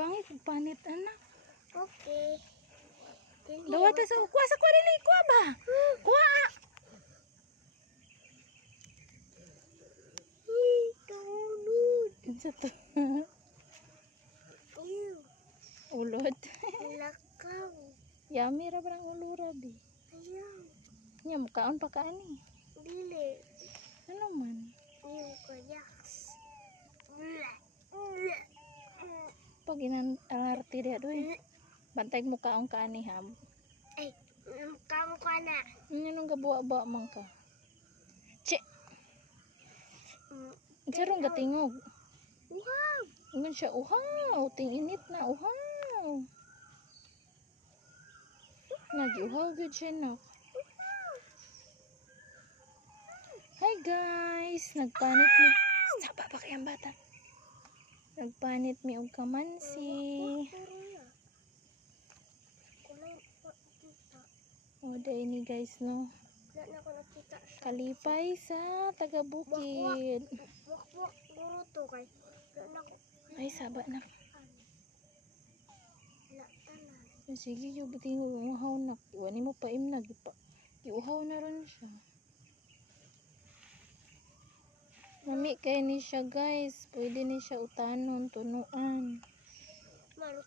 Bangi kung panit anak. Okay. Dawat sa kuha sa kuha dili kuha ba? Kuha. Tulod. Unsa to? Ew. Ulod. Lakaw. Yami ra barang ulura bi. Ayaw. Nya mukaon pa kaani. Dili. Ano man? Yung kayaks. Pag inan LRT dia doy. Bantay mo kaon kaani ha. Ay, kamu ka na. Nya nung gabuwa-buwa man ka. Che. Sarong gatingog. Wow. Ngun siya uhaw, ting init na uhaw. Nag-uhaw gud siya no. Hi guys, nagpanit mi. Saba ba kayang bata? Nagpanit mi og kamansi. O day ni guys no. Kalipay sa taga-bukid. Wak-wak guro to kay. Ay saba na. Tanan. Sige yo biting uhaw na. Iwan mo pa imnag pa. Iuhaw na ron siya. Mami kay ni siya guys. Pwede ni siya utanon, tunuan.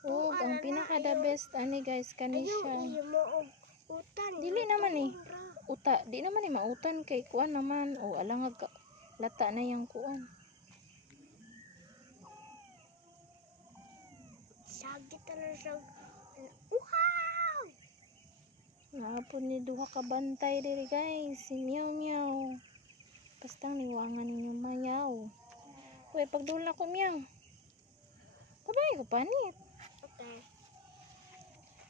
Oh, ang pinaka the best ani guys kani siya. Dili naman eh. Uta, di naman eh mautan kay kuan naman. O alangag ka. Lata na yang kuan. Sagit na siya. Wow! Napon ni duha ka bantay diri guys. Si Meow Meow. Bastang niwangan ninyo mayaw. Uy, pagdula ko Meow. Kabay ko panit. Okay.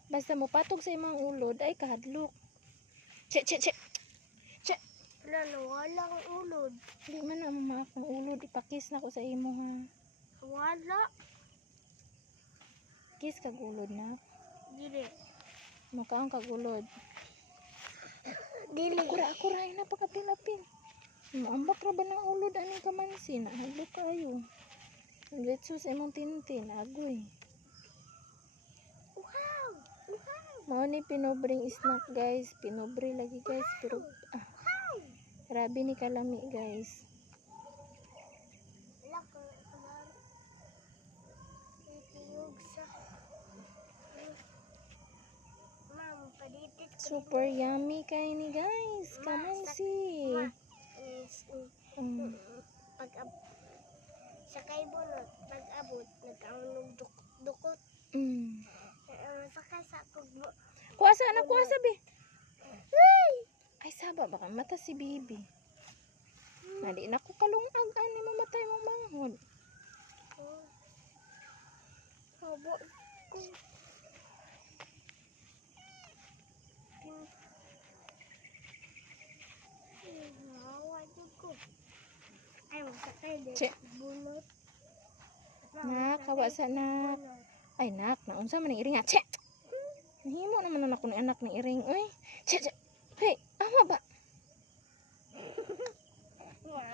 Basta mo patog sa imong ulod ay kahadlok. Che. Walang ulod. Di man na mama akong ulod. Ipakis na ko sa imo ha. Wala. Kiss kag ulod na. Dili. Mukhaang kag ulod. Dili. Akura na pagkapilapin. Maambak ra ba ng ulod ani kamansi na hadlok kayo. Letso sa imong tintin agoy. Wow! Mao ni pinobring snack guys. Pinobre lagi guys pero grabe ni kalami guys. Super yummy kay ni guys. Kamansi. Sakay bunot, pag-abot, nagkaunog dukot. Sakay sa pagbo. Kuasa na kuasa be. Ay saba baka mata si bibi. Nadi na ko kalungag ani mamatay mong manghod. Habo ko. Ay, sakay din. Bunot. Nak, kawasa nak. Ay nak, naunsa man ni iring nga. Che. Nahimo naman ako ni anak ni iring. Oy. Che. Hey, ama ba?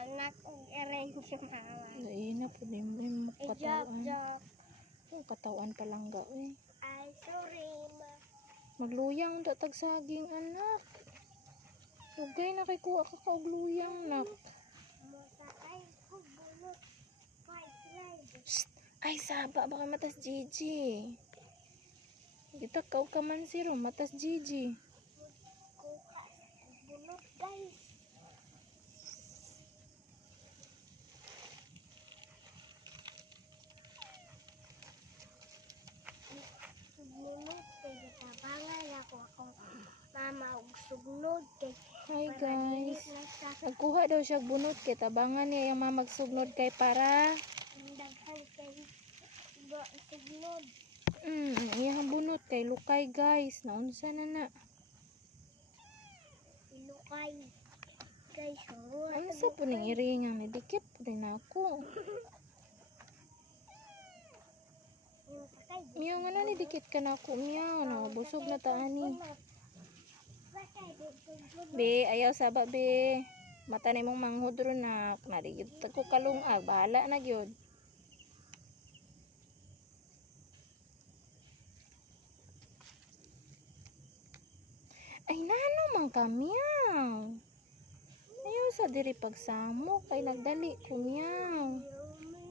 Anak og iring si mama. Ay na po din mo katawan. Oh, katawan pa lang ga oy. Ay, sorry ma. Magluyang da tag saging anak. Ugay na kay kuha ka og luyang nak. Masakay ko bunot. Ay saba baka matas Gigi. Kita kau kamansi ro matas Gigi. Bunot guys. Bunot kay tabangan ako mama og sugnod kay. Hi guys. Nagkuha daw siya bunot kay tabangan niya yung mamagsugnod kay para Daghan kay sugnod. Iyang bunot kay lukay guys. Naunsa na na. Ilukay. Guys, Ano sa po ning iringang nidikit po rin ako. Miyaw nga na nidikit ka na ako. Miyaw na busog na taani. Be, ayaw saba be. Mata na mong manghod ron na. Narigid ko kalungag. Bahala na gyud. Ay nano man kamyaw. Ayaw sa diri pagsamo kay nagdali ko miyaw. Ayaw, may